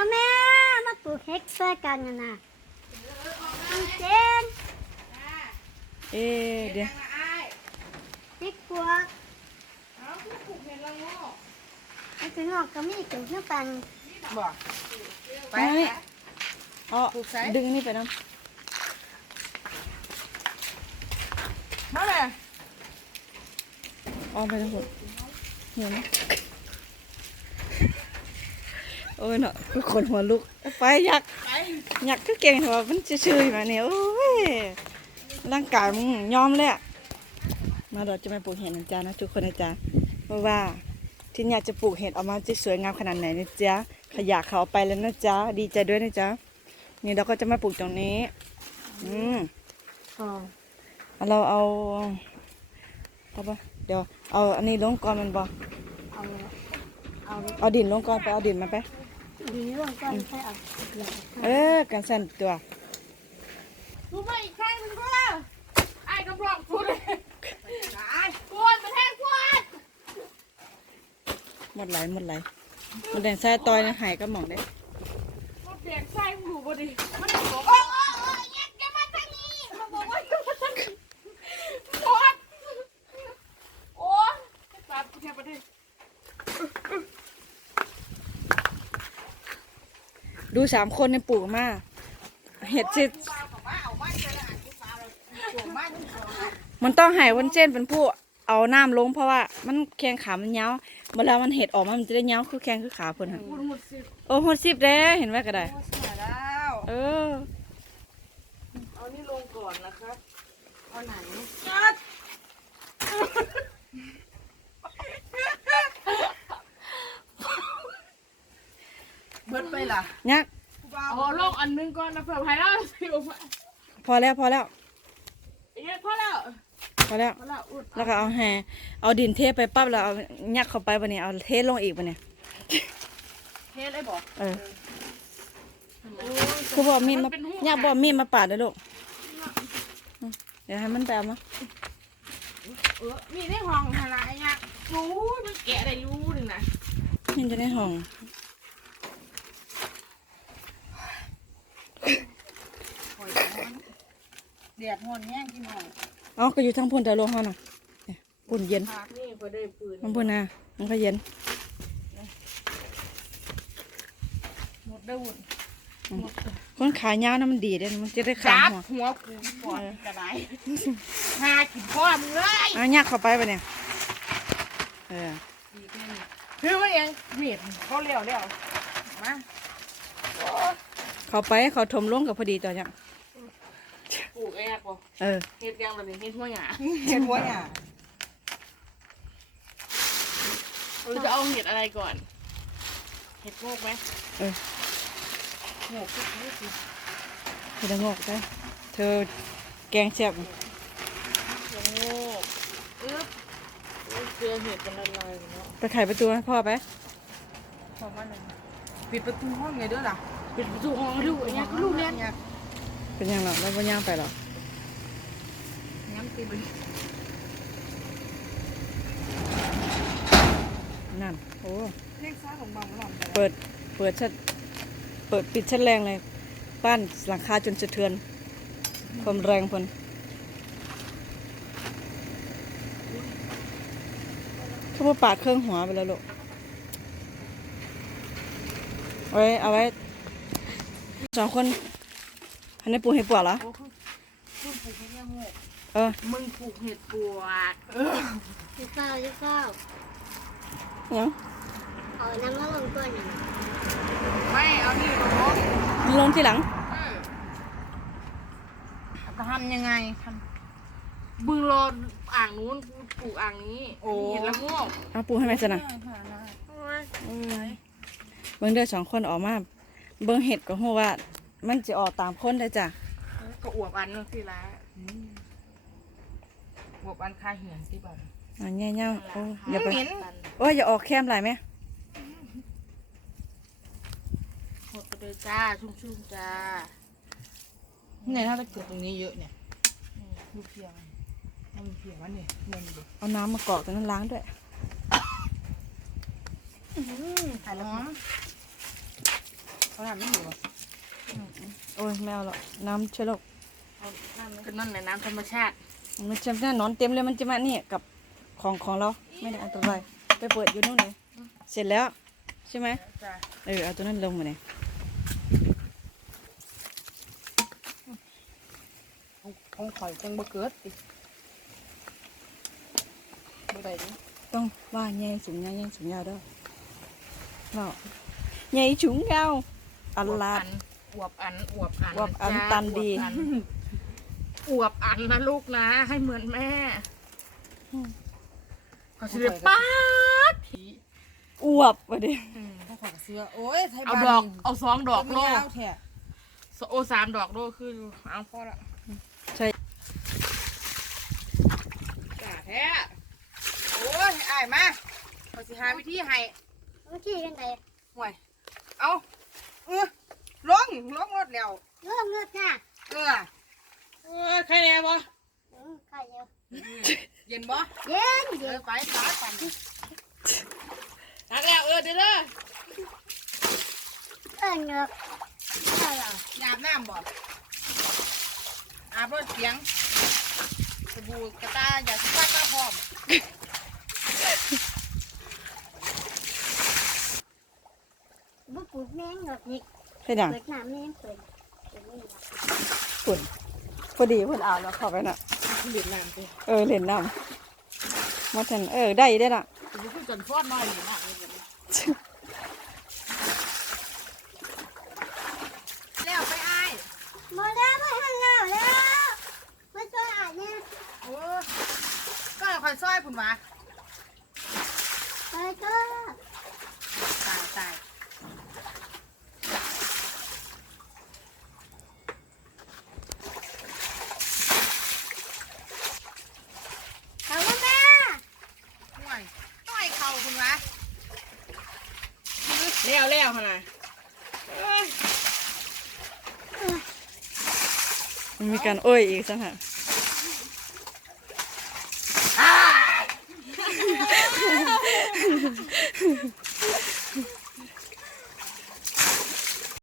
มาแม่มาปลูกเฮ็ดช่วยกันนะนะมันเจนเอ๊ะเดี๋ยวพริกพวกไอ้ถึงออกก็มีถึงเพื่อปันบอกไปไปนี่เอาปลูกไสดึงนี่ไปน้มาเลยำเอาไปทั้งหมดเหี่ยวไหม โอ้ยเนาะคือคนหัวลุกไปอยากไปอยากคือเก่งแต่ว่ามันชื่อๆมาเนี่ยโอ้ยร่างกายมึงยอมเลยอะมาเราจะมาปลูกเห็ดนะจ๊ะนะทุกคนนะจ๊ะเพราะว่าที่อยากจะปลูกเห็ดออกมาจะสวยงามขนาดไหนนะจ๊ะขยะเขาเอาไปแล้วนะจ๊ะดีใจด้วยนะจ๊ะนี่เราก็จะมาปลูกตรงนี้ อืมอ๋อเราเอาเอาปะเดี๋ยวเอาอันนี้ลงก่อนมันบอเอาเอาเอาดินลงก่อนไปเอาดินมาไป ดีเรื่องก่อนค่อยเอาเกลือเออกันสั่นตัวรู้ไหมอีกข้างหนึงก็ไอ้กำลังพูดเลยไอ้กวนมันแห้งกวนหมดไหลหมดไหลหมันแดงใส่ตอยนะหายก็หมองได้มันเปลี่ยนไส้หูบ่ดิมันบอกโอ้โอ้โอ้ยัดจะมาทางนี้มันบอกว่าอย่ามาทางนี้หมดโอ้ยปาดแค่ประเดี๋ยว ดูสามคนในปลูกมาเห็ดสิปาดของมาเอาไม้ไปละอันที่ปาดเราตัวไม้ต้องสองอันมันต้องใหายวันเจนเป็นผู้เอาน้ำลงเพราะว่ามันแข้งขามันยาวเวลามันเห็ดออกมามันจะได้ยาวคือแข้งคือขาเพิ่นหั่นพูดหมดสิโอ้โหสิบเด้เห็นไหมก็ได้โอ้เสียแล้วเออเอานี่ลงก่อนนะครับเอาไหน จัดเบิดไป ล่ะยักษ์เอาลงอันนึงก่อนนะเผื่อใครแล้วสิวมาพอแล้วพอแล้วเอ้ยพอแล้วพอแล้ว พอแล้วอุดแล้วก็เอาแห่เอาดินเทไปปั๊บแล้วเอายักเข้าไปปะเนี่ยเอาเทลงอีกปะเนี่ยเทเลยบอกเออคือบอกมีดมาเป็นหูยักบอกมีดมาปาดนะลูกอืมเดี๋ยวให้มันไปเอามาเออมีในห้องอะไรเนี่ยโอ้ยมันแกะได้อยู่หนึ่งนะมันจะได้ห้อง เดียดหอนแย่งกินหน่อยเอาก็อยู่ทั้งพุ่นแต่ลงห้องน่ะเนี่ยปุ่นเย็นพานี่ก็ได้ปืนมันพุ่นนะมันก็เย็นหมดได้หุ่นคนขายาวนะมันดีเด้มันจะได้ขาจัมบหัวหัวกูก่อนกระไรหากินพ่อมึงเลยเอายักเข้าไปปะเนี่ยเออคือว่าเองเมียดเขาเลี้ยวเลี้ยวมาเข้าไปเขาถมลงกับพอดีตัวเนี้ย ปลูกแอกบ่เออเฮ็ดยังแบบนี้เฮ็ดหัวหยาเห็นหัวเนี่ยเราจะเอาเห็ดอะไรก่อน เห็ดโงกไหมเออโงกทุกทีสิเธอจะงอกได้เธอแกงเสียบโงกอึ๊บอุ๊ยเจอเห็ดมันละลายอยู่เนาะไปไขประตูให้พ่อไปชอบมันเลยปิดประตูห้องไงด้วยล่ะปิดประตูห้องดูอย่างเงี้ยก็ลูกเล่นเนี่ย เป็นยังหรอแล้วก็ย่างไปหรองั้นปิดไปนั่น โอ้เลขซ้ายของบางหล่อนไปแล้วเปิด เปิดชัด เปิดปิดชัดแรงเลยบ้านหลังคาจนสะเทือน ความแรงพนเขาบอกปาดเครื่องหัวไปแล้วลูกเอาไว้ เอาไว้สองคนอั นนี้ปูให้ปวดเหรอโอ้คุณคุณปลูกเห็ดเนี่ยโงกเออมึงปลูกเห็ดปวกยี่เก้ายี่เก้ายังเอาน้ำมาลงก่อนนะไม่เอานี่มาลงมันลงทีหลังเออจะทำยังไงทบึงรออ่างนู้นปลูกอ่างนี้โอ้เห็ดละโงกเอาปูให้แม่สนะำเบิ้งเด้อสองคนออกมา เบิ้งเห็ดก็หัวว่า มันจะออกตามคนได้จ้ะก็อวบอันนึงสิละบวกอันคาเหียนที่บ้านอันเงี้ยๆโอ้อย่าไปเหม็นโอ้ยอย่าออกแคมหลายไหมหมดไปเลยจ้าชุ่มๆจ้าเนี่ยถ้าจะเกิดตรงนี้เยอะเนี่ยดูเพียงทำเพียงมันเนี่ยเงินดิเอาน้ำมากรอกตรงนั้นล้างด้วยถ่ายแล้วเขาทำไม่อยู่อะ โอ้ยไม่เอาหรอกน้ำเชื้อโรคก็นั่นแหละน้ำธรรมชาติ มันจะแน่นอนเต็มเลยมันจะมาเนี่ยกับของของเราไม่ได้อันตรายไปเปิดอยู่นู่นเลยเสร็จแล้ว ใช่ไหมจ้ะเออเอาตัวนั้นลงมาเนี่ยของข่อยจังบ่เกิดติบ่ได้ดิต้องว่าใหญ่สูงยาวใหญ่สูงยาวเด้อว่าใหญ่สูงยาวอัลลาด อวบอันอวบอันอวบอันจ้าตันดี อวบอันอวบอันนะลูกนะ ให้เหมือนแม่ขอสิเดป้าดผีอวบวะเด้ของข่อยกับเสื้อโอ้ยไทยเอาบ้านดอกนี่เอาสองดอกโลยาวแท้โอสามดอกโลคือเอาพอละใช่จ้าแท้โอ้ยอ้ายมาขอสิหาวิธีให้เมื่อกี้กันไหนห่วยเอาเออล งลงรถแล้วเริ่มเลิกค่ะเออเออใครแน่บ่อืมใครเยอะเย็นบ่เย็นเอเย็อนไปขาสั่นตักแล้วเออเดี๋ยวเด้อเออเงือกใช่เหรออยาบน้ำบ่อาบรถเสียงสบู่กระตายอย่าสิฟันมาพร้อมบุกปุดแมงหนอกนิก เป็นหยังเปิดน้ำแมงเปิดเปิดนี่ละฝุ่นพอดีเพิ่นเอาแล้วเข้าไปน่ะเดือดน้ำไปเออเล่นน้ำมาทันเออได้ได้อน่ะสบู่คือกันฟอดน้อยนี่มากเลยเดี๋ยวนี้แล้วไปอ้ายมาแล้วมาหันแล้วแล้วมาช่วยอ่านเนี่ยโอ้ก็คอยซอยพุ่นวะไปก็ ตายตาย เอามาแม่ ห่วยต้อยเข่าพุ่นวะแล้วแล้วขนาด มีการโอ้ยอีกสักหะ